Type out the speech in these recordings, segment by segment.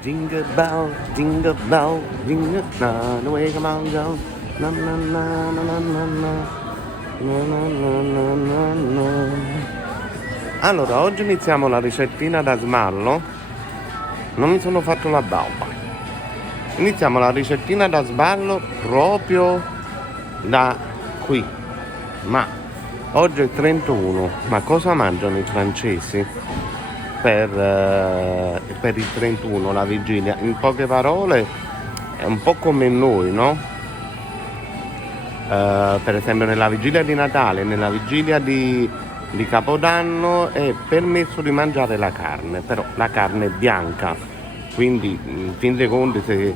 Jingle bell, jingle all the way, come on, go. Na na na na na na na. Na na na na na na. Allora, oggi iniziamo la ricettina da sballo. Non mi sono fatto la barba. Iniziamo la ricettina da sballo proprio da qui. Ma oggi è 31. Ma cosa mangiano i francesi per il 31, la vigilia? In poche parole è un po' come noi, no? Per esempio nella vigilia di Natale, nella vigilia di Capodanno è permesso di mangiare la carne, però la carne bianca. Quindi in fin dei conti, se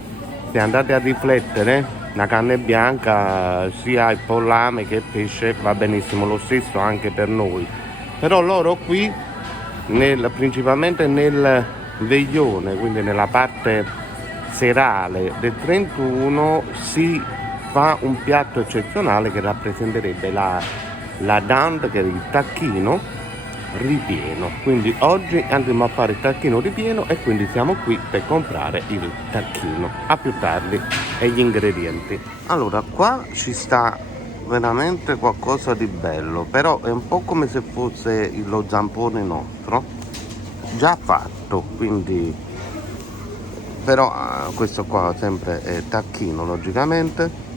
andate a riflettere, la carne bianca, sia il pollame che il pesce, va benissimo lo stesso anche per noi. Però loro qui, principalmente nel veglione, quindi nella parte serale del 31, si fa un piatto eccezionale che rappresenterebbe la dinde, che è il tacchino ripieno. Quindi oggi andremo a fare il tacchino ripieno e quindi siamo qui per comprare il tacchino. A più tardi e gli ingredienti. Allora, qua ci sta veramente qualcosa di bello, però è un po' come se fosse lo zampone nostro, già fatto, quindi però questo qua sempre è tacchino, logicamente.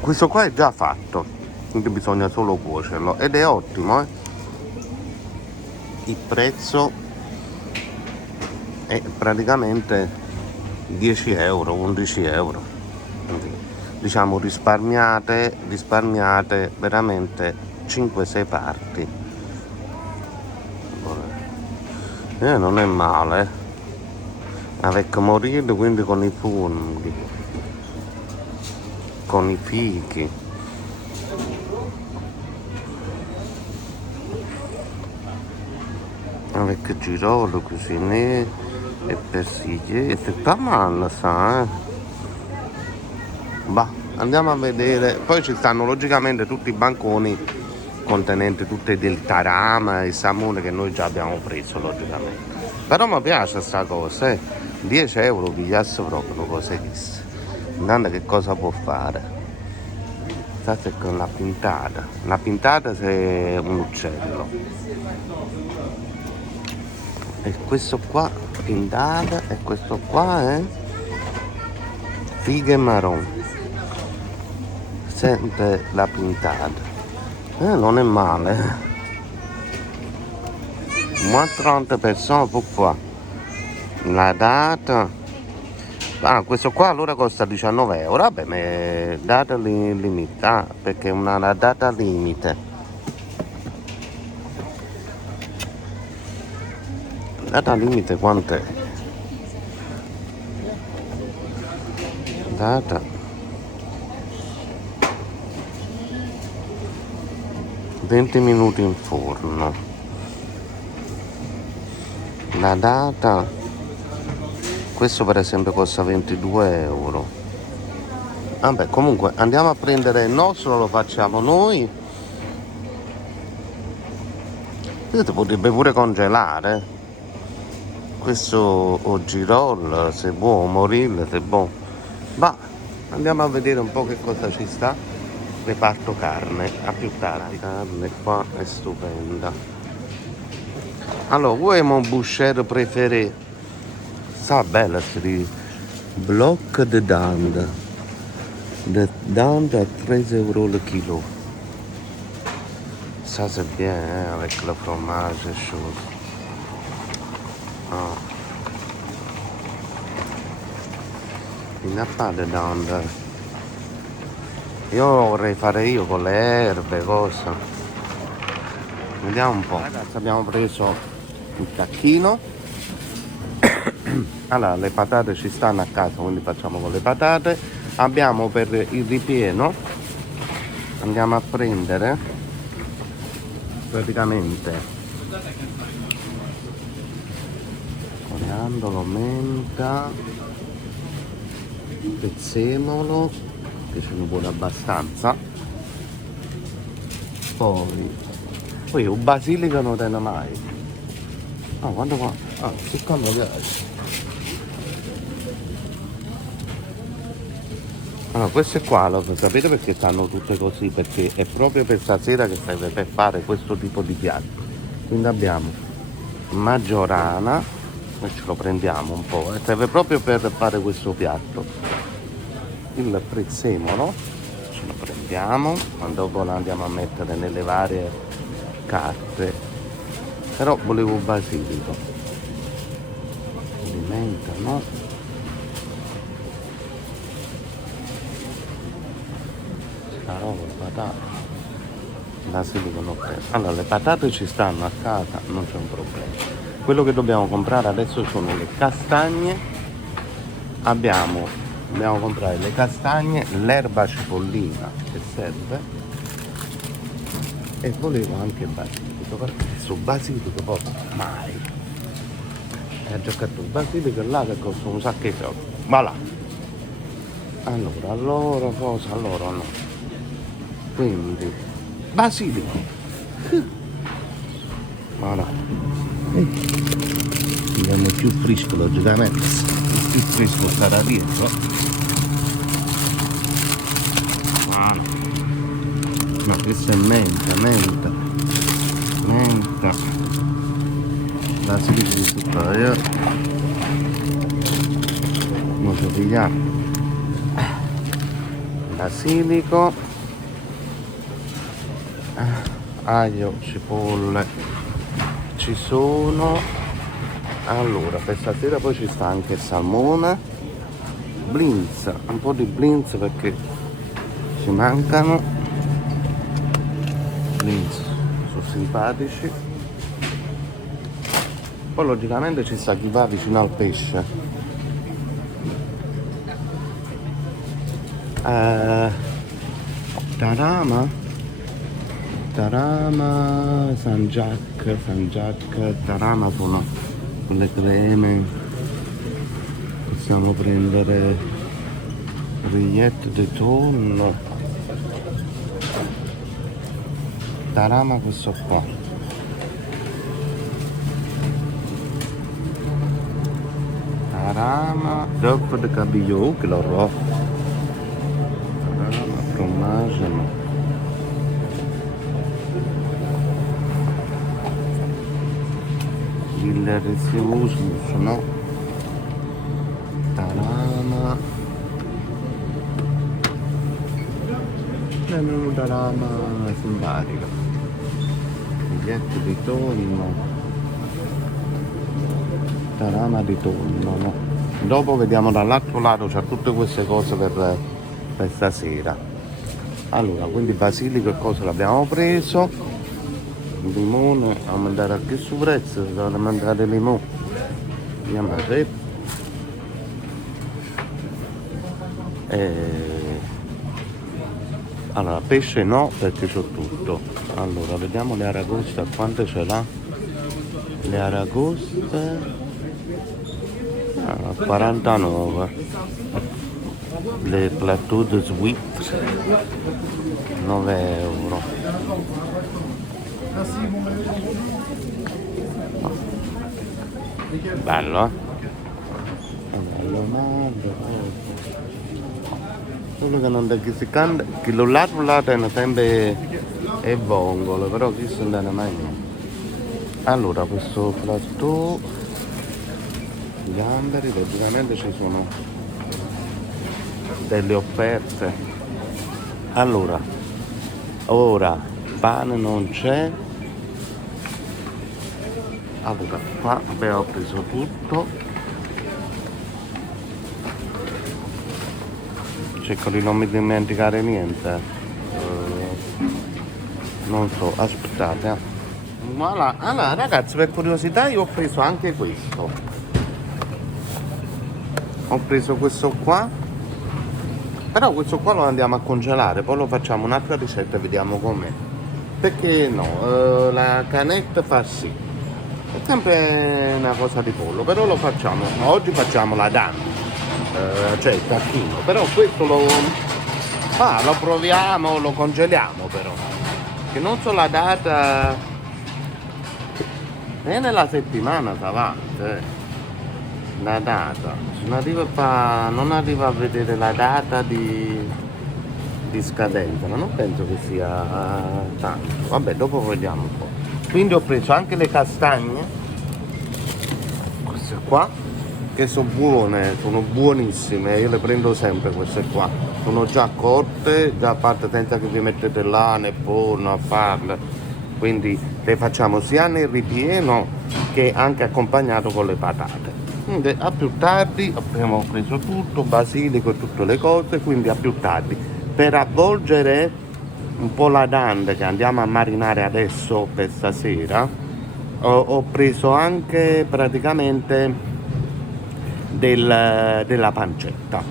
Questo qua è già fatto, quindi bisogna solo cuocerlo ed è ottimo, Il prezzo è praticamente 10 euro, 11 euro. Quindi, diciamo risparmiate veramente 5-6 parti. Non è male, avec morire, quindi con i funghi, con i fichi. Avec girollo, cuisiné e persiglie, c'est pas mal, sa, Bah, andiamo a vedere. Poi ci stanno logicamente tutti i banconi contenenti tutte del tarama e salmone che noi già abbiamo preso, logicamente. Però mi piace sta cosa, 10 euro pigliasse proprio una cosa chissà. Intanto che cosa può fare? State con la pintata. La pintata se è un uccello. E questo qua pintata e questo qua è fighe marron. Sempre la pintata. Non è male. Ma 30 persone qua. La data. Questo qua allora costa 19 euro. Vabbè, ma è data limitata, perché è una data limite. Data limite quant'è? Data 20 minuti in forno. La data, questo per esempio costa 22 euro. Vabbè, comunque andiamo a prendere il nostro, lo facciamo noi. Vedete, potrebbe pure congelare. Questo o girol, se vuoi, morille, se vuoi. Ma andiamo a vedere un po' che cosa ci sta. Reparto carne, a più tardi. La carne qua è stupenda. Allora, voi mon boucher préféré? Sa bella sti bloc de dinde. De dinde a 3 euro il chilo. Ça c'est bien, avec le fromage et choses. Il n'y a pas de dinde. Io lo vorrei fare io con le erbe, cosa. Vediamo un po'. Ragazzi, abbiamo preso il tacchino. Allora, le patate ci stanno a casa, quindi facciamo con le patate. Abbiamo per il ripieno, andiamo a prendere praticamente coriandolo, menta, prezzemolo, che ce ne vuole abbastanza. Poi il basilico non te ne mai. Quando qua? Siccome piace. Allora, queste qua lo sapete perché stanno tutte così? Perché è proprio per stasera che serve per fare questo tipo di piatto. Quindi abbiamo maggiorana, e ce lo prendiamo un po', serve proprio per fare questo piatto. Il prezzemolo, ce lo prendiamo, ma dopo lo andiamo a mettere nelle varie carte. Però volevo basilico. Alimentano. Carote, patate, basilico non preso. Allora, le patate ci stanno a casa, non c'è un problema. Quello che dobbiamo comprare adesso sono le castagne. Dobbiamo comprare le castagne, l'erba cipollina che serve e volevo anche il basilico, perché sul basilico poi mai. È giocato il basilico là che costa un sacco di soldi. Ma là. Allora cosa? Allora no. Quindi basilico, ma no, diventa più fresco logicamente, più fresco sarà dietro. No, questo è menta, basilico di tutto molto pigliato, basilico, aglio, cipolle ci sono. Allora per stasera poi ci sta anche il salmone, blins, un po' di blins perché ci mancano. Blins sono simpatici. Poi logicamente ci sta chi va vicino al pesce. Tarama, San Jac, Tarama sono le creme. Possiamo prendere rillette di tonno. Tarama questo qua. Tarama, dopo di cabigliò, che lo ro. Tarama, formaggio, no. Il resimusmus, no? Tarama. È una tarama simpatica. Biglietto di tonno. Tarama di tonno, no? Dopo vediamo dall'altro lato, c'ha tutte queste cose per stasera. Allora, quindi basilico e cosa l'abbiamo preso? Limone, a mandare a che su prezzo, devo mandare limone. Andiamo a vedere. Allora, pesce no perché c'ho tutto. Allora, vediamo le aragoste, a quante ce l'ha? Le aragoste a 49. Le plateau de sweet 9 euro. Bello, solo che non è che si canta, che lo lato è sempre è vongolo, però chi se ne mai no. Allora, questo plateau, gli gamberi, logicamente ci sono delle offerte. Allora, ora pane non c'è. Allora, qua abbiamo preso tutto. Cerco di non mi dimenticare niente. Non so, aspettate. Allora, ragazzi, per curiosità io ho preso anche questo. Ho preso questo qua. Però questo qua lo andiamo a congelare, poi lo facciamo un'altra ricetta e vediamo com'è. Perché no? La canette fa sì. È sempre una cosa di pollo, però lo facciamo. Oggi facciamo la dame, cioè il tacchino, però questo lo proviamo, lo congeliamo però. Che non so la data, è nella settimana davanti. La data, non arrivo a vedere la data di scadenza, ma non penso che sia tanto. Vabbè, dopo vediamo un po'. Quindi ho preso anche le castagne, queste qua, che sono buone, sono buonissime, io le prendo sempre queste qua. Sono già cotte, già fatte senza che vi mettete là nel forno a farle. Quindi le facciamo sia nel ripieno che anche accompagnato con le patate. Quindi a più tardi, abbiamo preso tutto, basilico e tutte le cose, quindi a più tardi. Per avvolgere un po' la danda che andiamo a marinare adesso per stasera, ho preso anche praticamente della pancetta.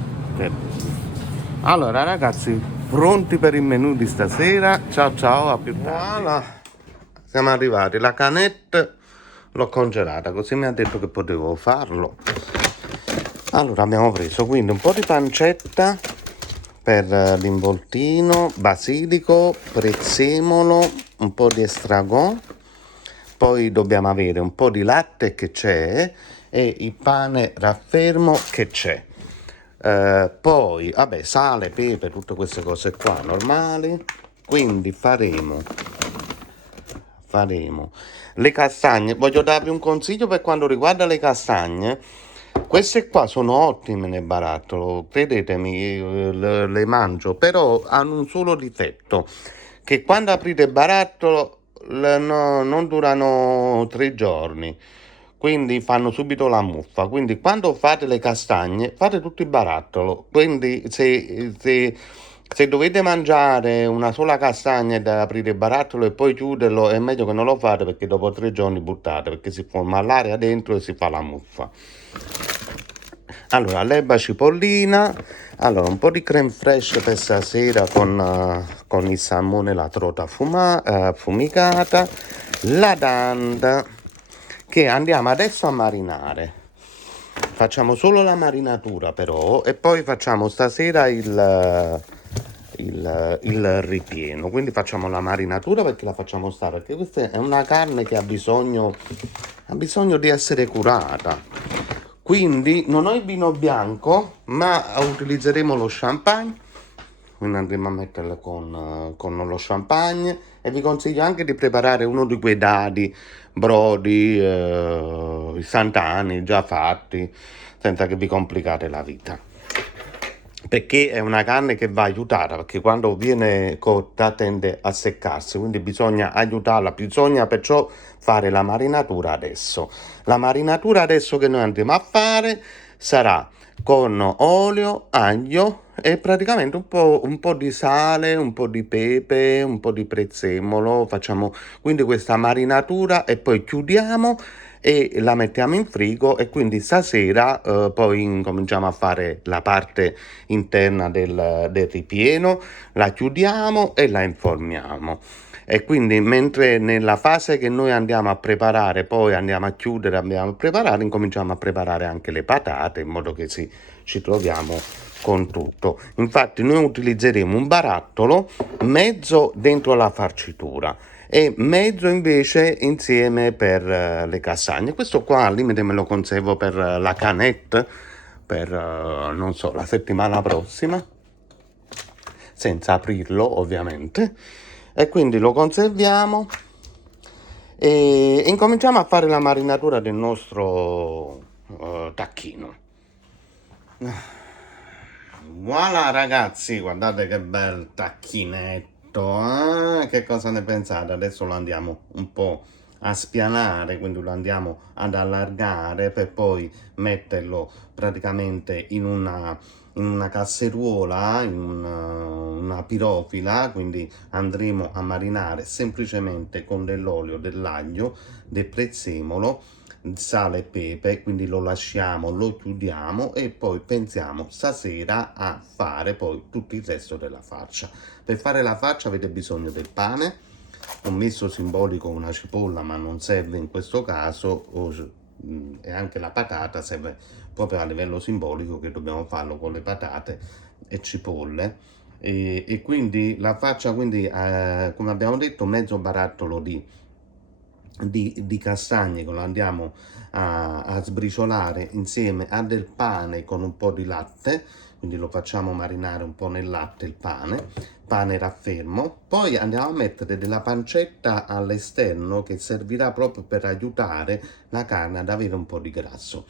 Allora ragazzi, pronti per il menù di stasera? Ciao ciao, a più tardi. Voilà, siamo arrivati. La canette l'ho congelata, così mi ha detto che potevo farlo. Allora abbiamo preso quindi un po' di pancetta per l'involtino, basilico, prezzemolo, un po' di estragon, poi dobbiamo avere un po' di latte che c'è e il pane raffermo che c'è. Poi vabbè, sale, pepe, tutte queste cose qua normali. Quindi faremo le castagne. Voglio darvi un consiglio per quanto riguarda le castagne. Queste qua sono ottime nel barattolo, credetemi, le mangio, però hanno un solo difetto, che quando aprite il barattolo non durano 3 giorni, quindi fanno subito la muffa. Quindi quando fate le castagne, fate tutto il barattolo. Quindi se dovete mangiare una sola castagna da aprire il barattolo e poi chiuderlo, è meglio che non lo fate perché dopo 3 giorni buttate, perché si forma l'aria dentro e si fa la muffa. Allora, l'erba cipollina, allora un po' di creme fraiche per stasera con il salmone e la trota affumicata, la danda che andiamo adesso a marinare. Facciamo solo la marinatura però e poi facciamo stasera il ripieno. Quindi facciamo la marinatura perché la facciamo stare, perché questa è una carne che ha bisogno di essere curata. Quindi non ho il vino bianco, ma utilizzeremo lo champagne. Quindi andremo a metterlo con lo champagne e vi consiglio anche di preparare uno di quei dadi, brodi, sant'ani già fatti, senza che vi complicate la vita. Perché è una carne che va aiutata, perché quando viene cotta tende a seccarsi, quindi bisogna aiutarla, bisogna perciò fare la marinatura adesso. La marinatura adesso che noi andremo a fare sarà con olio, aglio e praticamente un po' di sale, un po' di pepe, un po' di prezzemolo. Facciamo quindi questa marinatura e poi chiudiamo e la mettiamo in frigo e quindi stasera poi incominciamo a fare la parte interna del ripieno, la chiudiamo e la informiamo. E quindi mentre nella fase che noi andiamo a preparare, poi andiamo a chiudere, andiamo a preparare, incominciamo a preparare anche le patate in modo che ci troviamo con tutto. Infatti noi utilizzeremo un barattolo mezzo dentro la farcitura e mezzo invece insieme per le castagne. Questo qua al limite me lo conservo per la canette, per non so, la settimana prossima, senza aprirlo ovviamente. E quindi lo conserviamo e incominciamo a fare la marinatura del nostro tacchino. Voilà ragazzi, guardate che bel tacchinetto, che cosa ne pensate? Adesso lo andiamo un po' a spianare, quindi lo andiamo ad allargare per poi metterlo praticamente in una casseruola, una pirofila, quindi andremo a marinare semplicemente con dell'olio, dell'aglio, del prezzemolo, sale e pepe, quindi lo lasciamo, lo chiudiamo e poi pensiamo stasera a fare poi tutto il resto della farcia. Per fare la farcia avete bisogno del pane, ho messo simbolico una cipolla ma non serve in questo caso, e anche la patata serve proprio a livello simbolico che dobbiamo farlo con le patate e cipolle. E quindi la faccia, quindi come abbiamo detto, mezzo barattolo di di castagne che lo andiamo a sbriciolare insieme a del pane con un po' di latte, quindi lo facciamo marinare un po' nel latte il pane raffermo. Poi andiamo a mettere della pancetta all'esterno che servirà proprio per aiutare la carne ad avere un po' di grasso.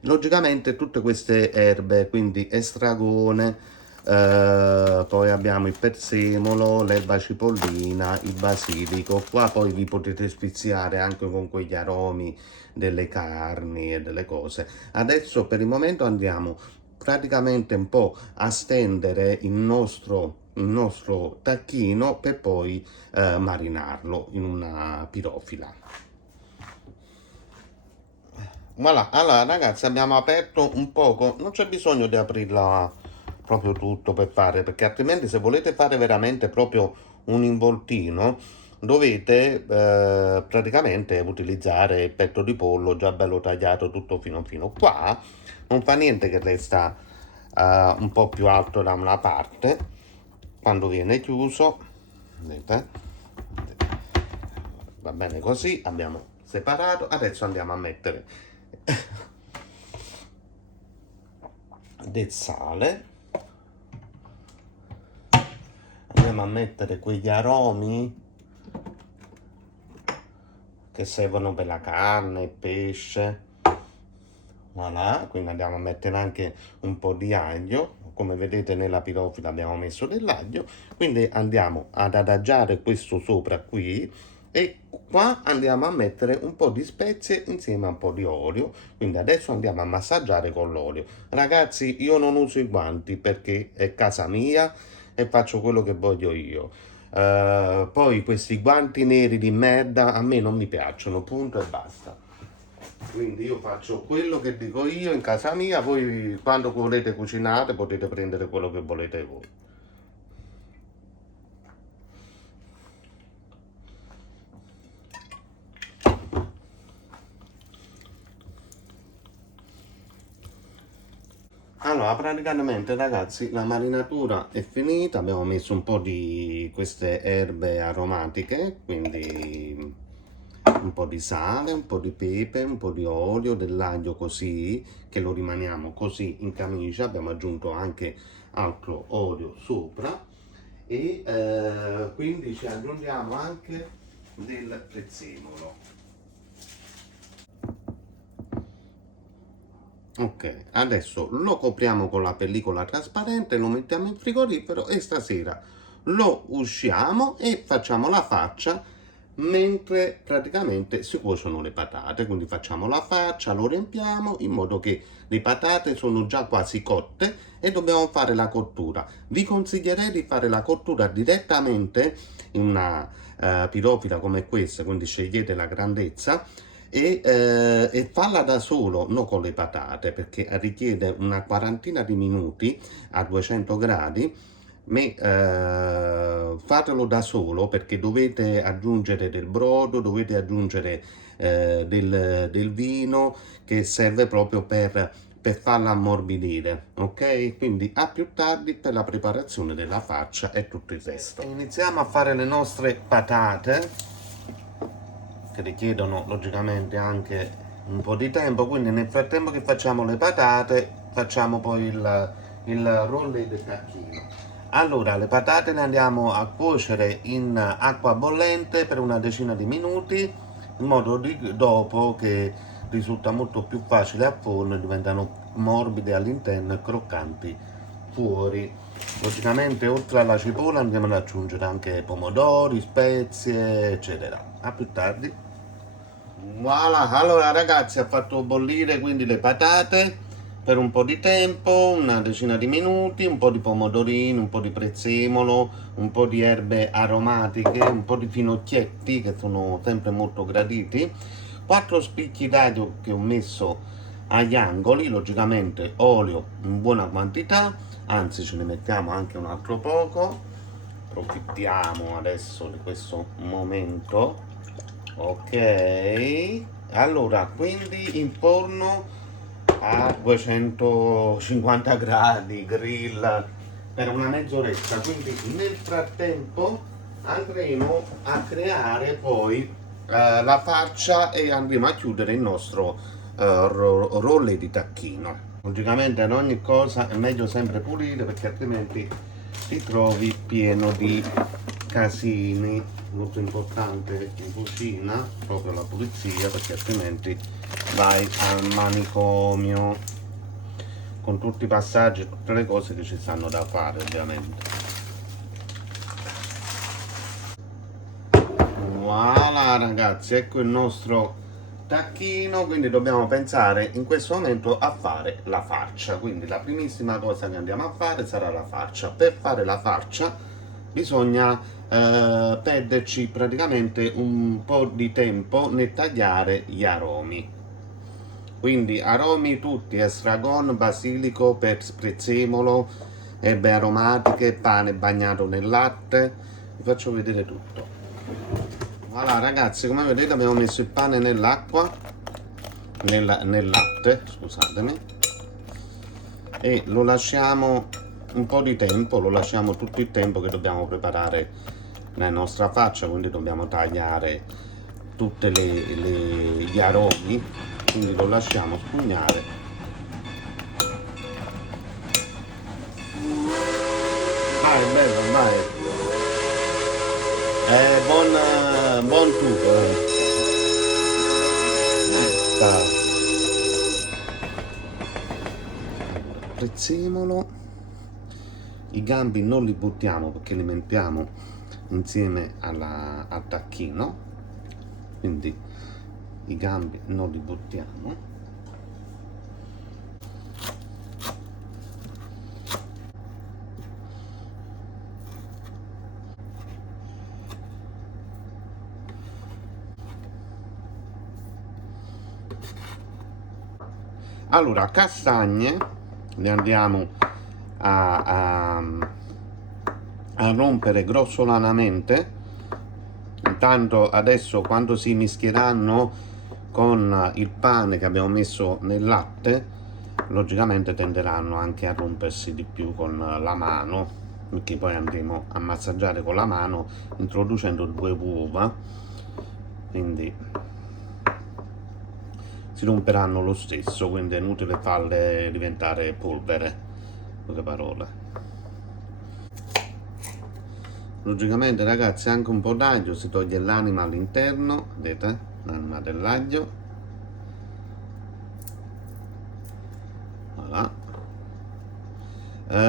Logicamente tutte queste erbe, quindi estragone, poi abbiamo il prezzemolo, l'erba cipollina, il basilico. Qua poi vi potete sfiziare anche con quegli aromi delle carni e delle cose. Adesso per il momento andiamo praticamente un po' a stendere il nostro tacchino per poi marinarlo in una pirofila. Voilà, allora ragazzi abbiamo aperto un poco, non c'è bisogno di aprirla proprio tutto per fare, perché altrimenti se volete fare veramente proprio un involtino dovete praticamente utilizzare il petto di pollo già bello tagliato tutto fino fino. Qua non fa niente che resta un po' più alto da una parte quando viene chiuso, vedete? Va bene così, abbiamo separato, adesso andiamo a mettere del sale, andiamo a mettere quegli aromi che servono per la carne, il pesce, voilà, quindi andiamo a mettere anche un po' di aglio, come vedete nella pirofila abbiamo messo dell'aglio, quindi andiamo ad adagiare questo sopra qui e qua andiamo a mettere un po' di spezie insieme a un po' di olio, quindi adesso andiamo a massaggiare con l'olio. Ragazzi, io non uso i guanti perché è casa mia e faccio quello che voglio io. Poi questi guanti neri di merda a me non mi piacciono, punto e basta. Quindi io faccio quello che dico io in casa mia, voi quando volete cucinare potete prendere quello che volete voi. Allora, praticamente ragazzi, la marinatura è finita, abbiamo messo un po' di queste erbe aromatiche, quindi un po' di sale, un po' di pepe, un po' di olio, dell'aglio così, che lo rimaniamo così in camicia, abbiamo aggiunto anche altro olio sopra e quindi ci aggiungiamo anche del prezzemolo. Ok, adesso lo copriamo con la pellicola trasparente, lo mettiamo in frigorifero e stasera lo usciamo e facciamo la faccia mentre praticamente si cuociono le patate. Quindi facciamo la faccia, lo riempiamo in modo che le patate sono già quasi cotte e dobbiamo fare la cottura. Vi consiglierei di fare la cottura direttamente in una pirofila come questa, quindi scegliete la grandezza e farla da solo, non con le patate, perché richiede una quarantina di minuti a 200 gradi. Fatelo da solo perché dovete aggiungere del brodo, dovete aggiungere del vino che serve proprio per farla ammorbidire, ok? Quindi a più tardi per la preparazione della faccia e tutto il resto. Iniziamo a fare le nostre patate che richiedono logicamente anche un po' di tempo, quindi nel frattempo che facciamo le patate facciamo poi il rolle del tacchino. Allora le patate le andiamo a cuocere in acqua bollente per una decina di minuti in modo di dopo che risulta molto più facile a forno, diventano morbide all'interno e croccanti fuori. Logicamente oltre alla cipolla andiamo ad aggiungere anche pomodori, spezie eccetera. A più tardi. Voilà, allora ragazzi ha fatto bollire quindi le patate per un po' di tempo, una decina di minuti, un po' di pomodorini, un po' di prezzemolo, un po' di erbe aromatiche, un po' di finocchietti che sono sempre molto graditi, 4 spicchi d'aglio che ho messo agli angoli, logicamente olio in buona quantità, anzi ce ne mettiamo anche un altro poco, approfittiamo adesso di questo momento. Ok, allora quindi in forno a 250 gradi grill per una mezz'oretta, quindi nel frattempo andremo a creare poi la farcia e andremo a chiudere il nostro rolle di tacchino. Logicamente in ogni cosa è meglio sempre pulire perché altrimenti ti trovi pieno di casini. Molto importante in cucina proprio la pulizia, perché altrimenti vai al manicomio con tutti i passaggi e tutte le cose che ci stanno da fare ovviamente. Voilà ragazzi, ecco il nostro tacchino, quindi dobbiamo pensare in questo momento a fare la farcia. Quindi la primissima cosa che andiamo a fare sarà la farcia. Per fare la farcia bisogna perderci praticamente un po' di tempo nel tagliare gli aromi. Quindi aromi tutti, estragon, basilico, prezzemolo, erbe aromatiche, pane bagnato nel latte. Vi faccio vedere tutto. Voilà ragazzi, come vedete abbiamo messo il pane nell'acqua, nel latte, scusatemi, e lo lasciamo un po' di tempo, lo lasciamo tutto il tempo che dobbiamo preparare la nostra faccia, quindi dobbiamo tagliare tutti gli aromi, quindi lo lasciamo spugnare. Vai, bello, vai. Buon tubo. Prezzemolo. I gambi non li buttiamo perché li mettiamo insieme al tacchino, quindi i gambi non li buttiamo. Allora, castagne le andiamo a rompere grossolanamente. Intanto adesso quando si mischieranno con il pane che abbiamo messo nel latte, logicamente tenderanno anche a rompersi di più con la mano, perché poi andremo a massaggiare con la mano introducendo 2 uova, quindi si romperanno lo stesso, quindi è inutile farle diventare polvere, in poche parole. Logicamente ragazzi anche un po' d'aglio, si toglie l'anima all'interno, vedete? L'anima dell'aglio. Voilà.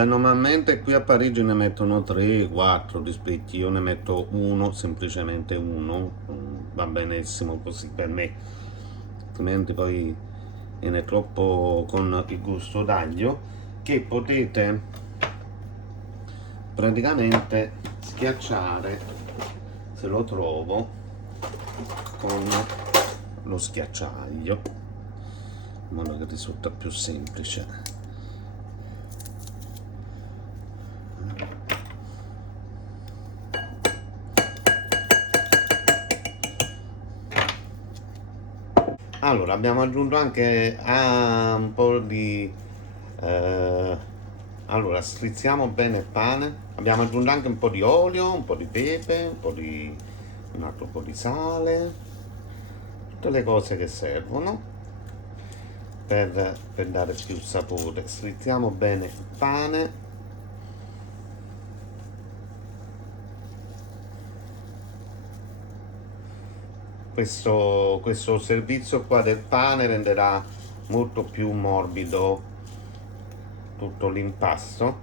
Normalmente qui a Parigi ne mettono 3-4 di specchi, io ne metto uno, semplicemente uno, va benissimo così per me, altrimenti poi viene troppo con il gusto d'aglio, che potete praticamente schiacciare, se lo trovo, con lo schiacciaglio, in modo che risulta più semplice. Allora abbiamo aggiunto anche un po' di allora strizziamo bene il pane, abbiamo aggiunto anche un po' di olio, un po' di pepe, un altro po' di sale, tutte le cose che servono per dare più sapore. Strizziamo bene il pane. Questo servizio qua del pane renderà molto più morbido tutto l'impasto.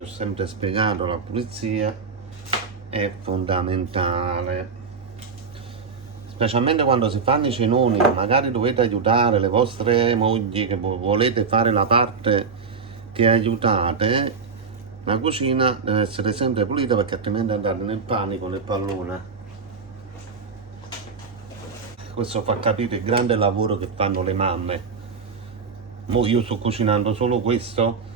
Ho sempre spiegato, la pulizia è fondamentale, specialmente quando si fanno i cenoni, magari dovete aiutare le vostre mogli, che volete fare la parte che aiutate. La cucina deve essere sempre pulita perché altrimenti andate nel panico, nel pallone. Questo fa capire il grande lavoro che fanno le mamme. Mo io sto cucinando solo questo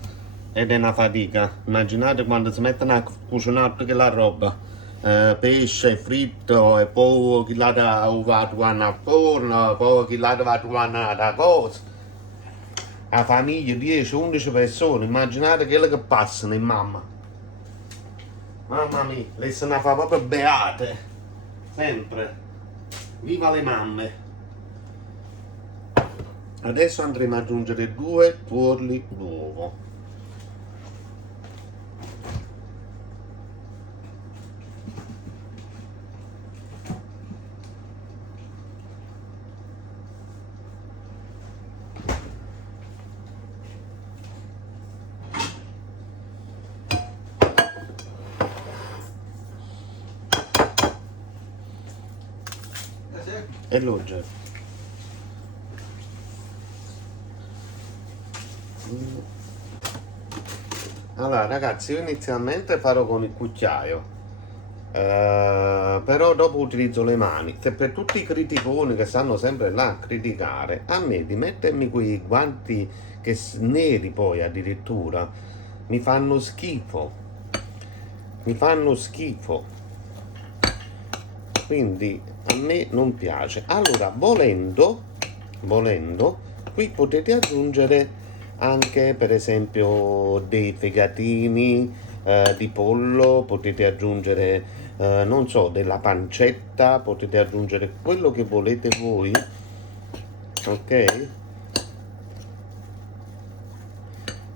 ed è una fatica. Immaginate quando si mettono a cucinare tutta la roba, pesce fritto, e poi chi la va a al forno, poi chi la va a da cosa. a famiglia 10-11 persone, immaginate quello che passano in mamma. Mamma mia, lei se ne fa proprio beate, sempre. Viva le mamme. Adesso andremo ad aggiungere 2 tuorli d'uovo. E l'oggetto. Allora ragazzi, io inizialmente farò con il cucchiaio, però dopo utilizzo le mani. Se per tutti i criticoni che stanno sempre là a criticare, a me di mettermi quei guanti neri poi addirittura mi fanno schifo, mi fanno schifo, quindi a me non piace. Allora volendo qui potete aggiungere anche per esempio dei fegatini di pollo, potete aggiungere non so, della pancetta, potete aggiungere quello che volete voi, ok?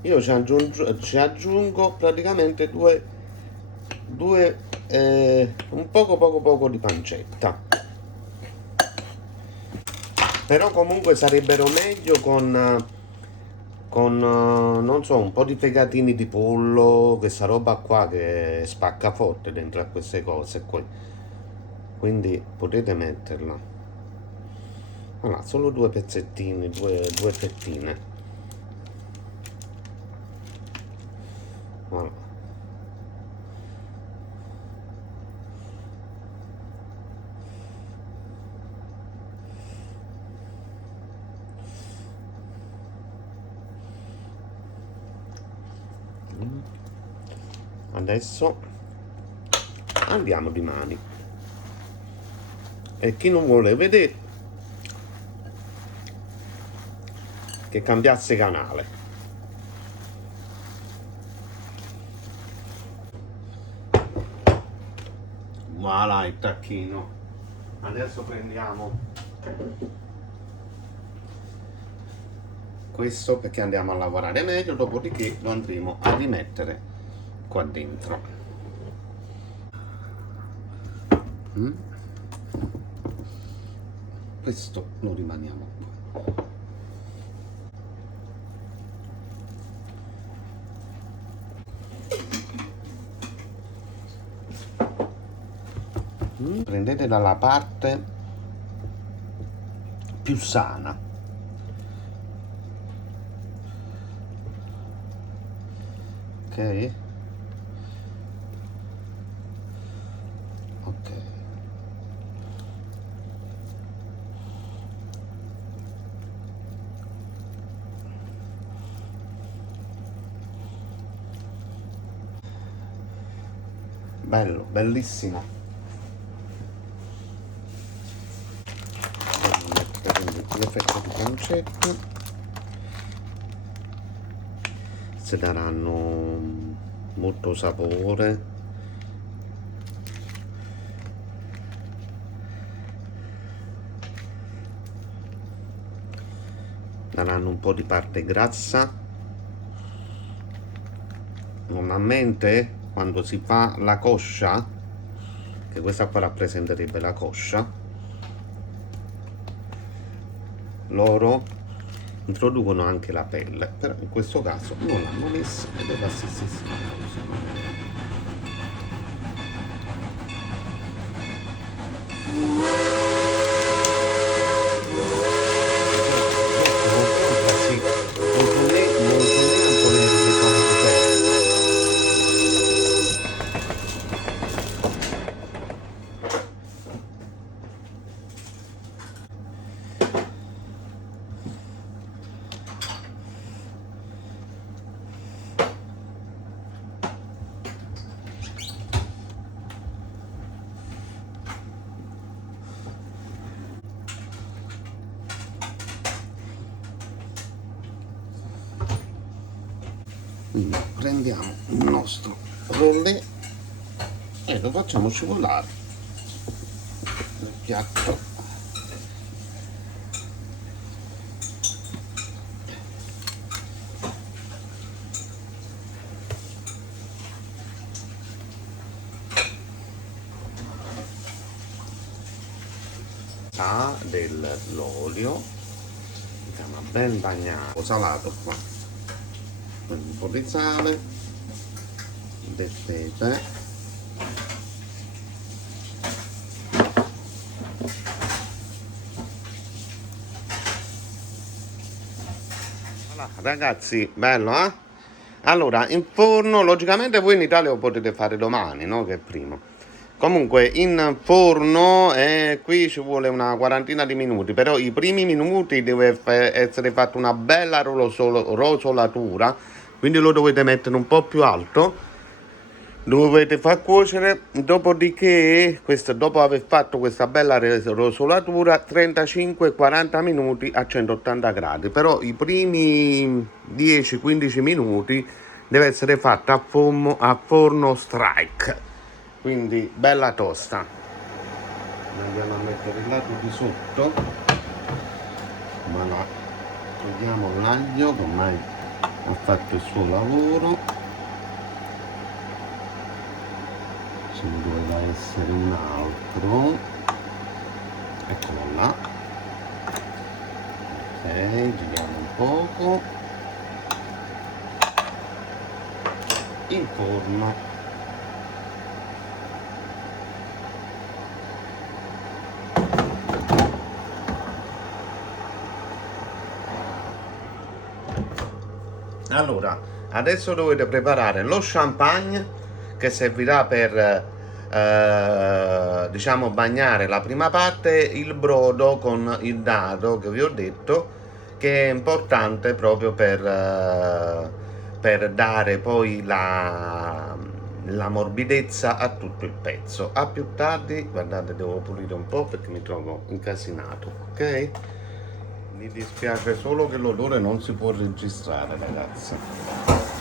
Io ci aggiungo praticamente un poco di pancetta, però comunque sarebbero meglio con non so, un po' di fegatini di pollo, questa roba qua che spacca forte dentro a queste cose qui, quindi potete metterla. Allora, solo 2 pezzettini, due fettine. Voilà. Adesso andiamo di mani, e chi non vuole vedere che cambiasse canale. Voilà il tacchino. Adesso prendiamo questo perché andiamo a lavorare meglio, dopodiché lo andremo a rimettere qua dentro. Questo lo rimaniamo qua. Prendete dalla parte più sana. Ok? Ok. Bello, bellissimo. Due fette di pancetta, si daranno molto sapore. Daranno un po' di parte grassa. Normalmente quando si fa la coscia, che questa qua rappresenterebbe la coscia, loro introducono anche la pelle, però in questo caso non l'hanno messa ed è la stessa cosa. Quindi prendiamo il nostro rollè e lo facciamo scivolare nel piatto. Dell'olio, mettiamo ben bagnato, salato qua, un po' di sale, del pepe, voilà, ragazzi, bello, eh? Allora, in forno, logicamente voi in Italia lo potete fare domani, no? Che è primo. Comunque in forno qui ci vuole una quarantina di minuti, però i primi minuti deve essere fatta una bella rosolatura, quindi lo dovete mettere un po' più alto, dovete far cuocere, dopodiché dopo aver fatto questa bella rosolatura 35-40 minuti a 180 gradi, però i primi 10-15 minuti deve essere fatta a forno strike, quindi bella tosta. Andiamo a mettere il lato di sotto, ma no, togliamo l'aglio che ormai ha fatto il suo lavoro, ce ne doveva essere un altro, eccolo là, ok, giriamo un poco, in forno. Allora, adesso dovete preparare lo champagne che servirà per diciamo bagnare la prima parte, il brodo con il dado che vi ho detto, che è importante proprio per dare poi la morbidezza a tutto il pezzo. A più tardi, guardate, devo pulire un po' perché mi trovo incasinato, ok? Mi dispiace solo che l'odore non si può registrare, ragazzi.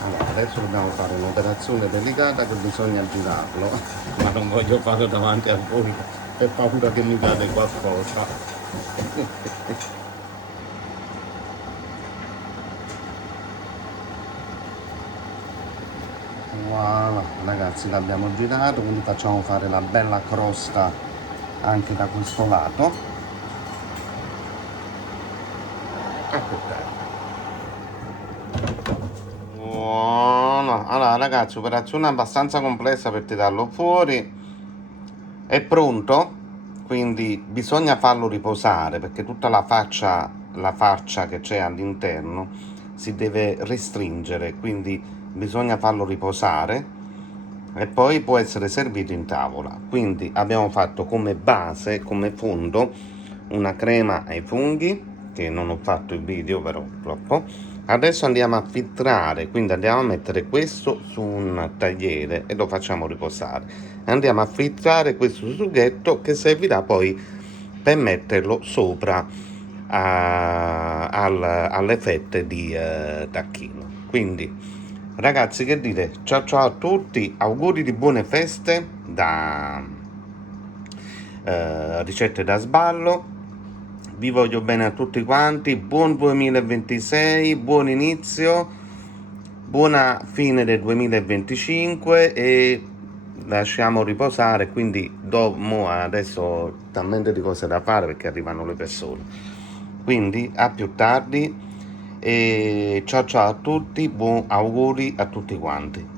Allora, adesso dobbiamo fare un'operazione delicata che bisogna girarlo, ma non voglio farlo davanti a voi per paura che mi cade qualcosa. Voilà, ragazzi, l'abbiamo girato, quindi facciamo fare la bella crosta anche da questo lato. Buono. Allora ragazzi, operazione abbastanza complessa per tirarlo fuori. È pronto, quindi bisogna farlo riposare perché tutta la faccia che c'è all'interno si deve restringere, quindi bisogna farlo riposare e poi può essere servito in tavola. Quindi abbiamo fatto come base, come fondo, una crema ai funghi, che non ho fatto il video però purtroppo. Adesso andiamo a filtrare, quindi andiamo a mettere questo su un tagliere e lo facciamo riposare. Andiamo a filtrare questo sughetto che servirà poi per metterlo sopra alle fette di tacchino. Quindi ragazzi, che dite? Ciao ciao a tutti, auguri di buone feste da ricette da sballo. Vi voglio bene a tutti quanti, buon 2026, buon inizio, buona fine del 2025 e lasciamo riposare, quindi adesso ho talmente di cose da fare perché arrivano le persone. Quindi a più tardi e ciao ciao a tutti, buon auguri a tutti quanti.